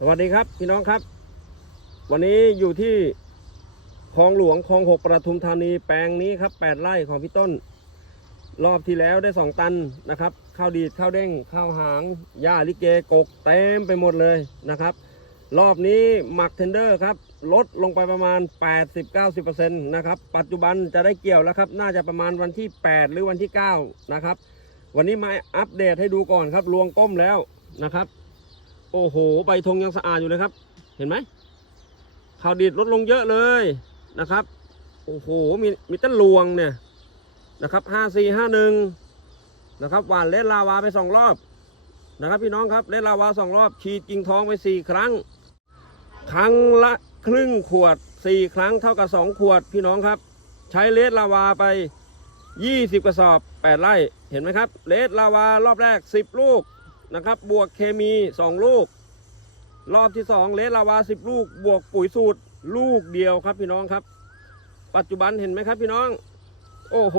สวัสดีครับพี่น้องครับ วันนี้อยู่ที่คลองหลวงคลองหกปทุมธานีแปลงนี้ครับแปดไร่ของพี่ต้น รอบที่แล้วได้สองตันนะครับข้าวดีดข้าวเด้งข้าวหางหญ้าลิเกกกเต็มไปหมดเลยนะครับ รอบนี้หมักเทนเดอร์ครับลดลงไปประมาณ 80-90%นะครับปัจจุบันจะได้เกี่ยวแล้วครับ น่าจะประมาณวันที่ 8 หรือวันที่ 9 นะครับ วันนี้มาอัปเดตให้ดูก่อนครับรวงก้มแล้วนะครับ โอ้โห ใบธงยังสะอาดอยู่เลยครับ เห็นไหมข่าวดีดลดลงเยอะเลยนะครับ โอ้โห มีมีต้นลวงเนี่ยนะครับห้าสี่ห้าหนึ่งนะครับหวานเลดลาวาไปสองรอบนะครับพี่น้องครับเลดลาวาสองรอบ ฉีดกิ่งทองไปสี่ครั้ง ครั้งละครึ่งขวดสี่ครั้งเท่ากับสองขวดพี่น้องครับ ใช้เลดลาวาไป20กระสอบ8ไร่เห็นไหมครับเลดลาวารอบแรก10ลูก นะครับ บวกเคมี 2 ลูก รอบที่ 2 เลดลาวา 10 ลูก บวกปุ๋ยสูตร ลูกเดียวครับพี่น้องครับ ปัจจุบันเห็นไหมครับพี่น้อง โอ้โห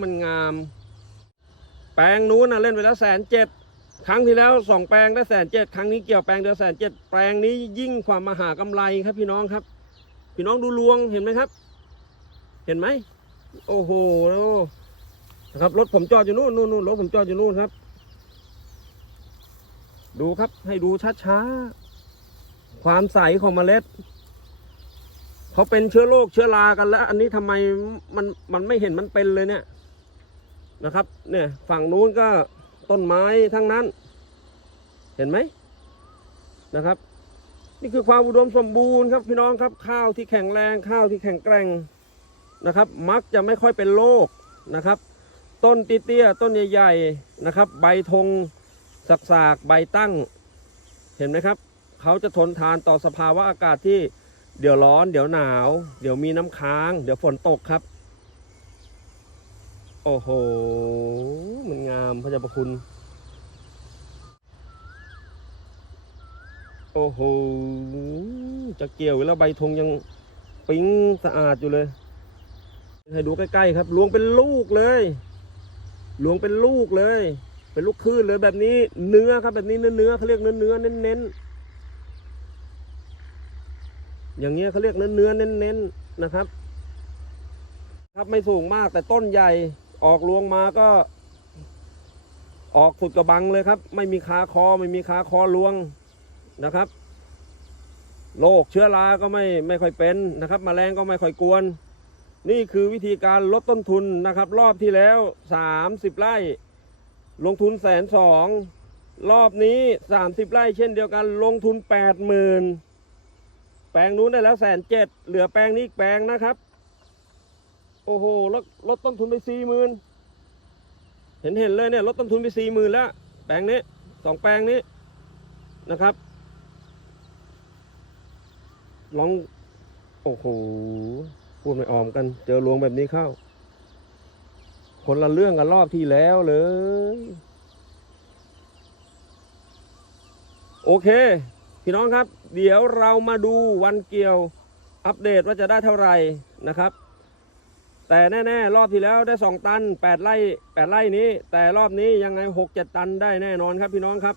มันงาม แปลงนู้นนะเล่นไปแล้วแสนเจ็ดครั้งที่แล้วสองแปลงได้แสนเจ็ดครั้งนี้เกี่ยวแปลงเดียวแสนเจ็ดแปลงนี้ยิ่งความมหากำไรครับพี่น้องครับ พี่น้องดูลวงเห็นไหมครับ เห็นไหมโอ้โหนะครับรถผมจอดอยู่นู่นนู่นนู่นรถผมจอดอยู่นู่นครับ ดูครับให้ดูช้าๆ ความใสของเมล็ดเขาเป็นเชื้อโรคเชื้อรากันแล้ว อันนี้ทำไมมันมันไม่เห็นมันเป็นเลยเนี่ยนะครับ เนี่ยฝั่งนู้นก็ต้นไม้ทั้งนั้น เห็นไหมนะครับ นี่คือความอุดมสมบูรณ์ครับพี่น้องครับข้าวที่แข็งแรงข้าวที่แข็งแกร่งนะครับ มักจะไม่ค่อยเป็นโรคนะครับ ต้นเตี้ยๆต้นใหญ่ๆนะครับ ใบธง สากใบตั้งเห็นไหมครับ เขาจะทนทานต่อสภาวะอากาศที่เดี๋ยวร้อน เดี๋ยวหนาว เดี๋ยวมีน้ำค้าง เดี๋ยวฝนตกครับ โอ้โห มันงามพระเจ้าประคุณ โอ้โห จะเกี่ยวแล้วใบธงยังปิ๊งสะอาดอยู่เลย ให้ดูใกล้ๆครับ ลวงเป็นลูกเลย ลวงเป็นลูกเลย เป็นลูกคลื่นเลยแบบนี้เนื้อครับแบบนี้เนื้อเนื้อเขาเรียกเนื้อเนื้อเน้นเน้นๆอย่างเงี้ยเขาเรียกเนื้อเนื้อเน้นเน้นๆนะครับ ครับไม่สูงมากแต่ต้นใหญ่ออกรวงมาก็ ออกสุดกระบังเลยครับ ไม่มีคาคอไม่มีคาคอรวงนะครับโรคเชื้อราก็ไม่ไม่ค่อยเป็นนะครับแมลงก็ไม่ค่อยกวน นี่คือวิธีการลดต้นทุนนะครับ รอบที่แล้ว 30 ไร่ ลงทุนแสนสองรอบนี้ 30 ไร่เช่นเดียวกัน ลงทุน 80,000 แปลงนู้นได้แล้วแสนเจ็ดเหลือแปลงนี้อีกแปลงนะครับ โอ้โหลดลดต้นทุนไปสี่หมื่นเห็นเห็นเลยเนี่ยลดต้นทุนไปสี่หมื่นแล้ว แปลงนี้สองแปลงนี้นะครับ ลอง โอ้โหพูดไม่ออมกัน เจอลวงแบบนี้เข้า คนละเรื่องกันรอบที่แล้วเลย โอเค พี่น้องครับ เดี๋ยวเรามาดูวันเกี่ยวอัปเดตว่าจะได้เท่าไหร่นะครับ แต่แน่ๆ รอบที่แล้วได้สองตันแปดไร่แปดไร่นี้ แต่รอบนี้ยังไงหกเจ็ดตันได้แน่นอนครับพี่น้องครับ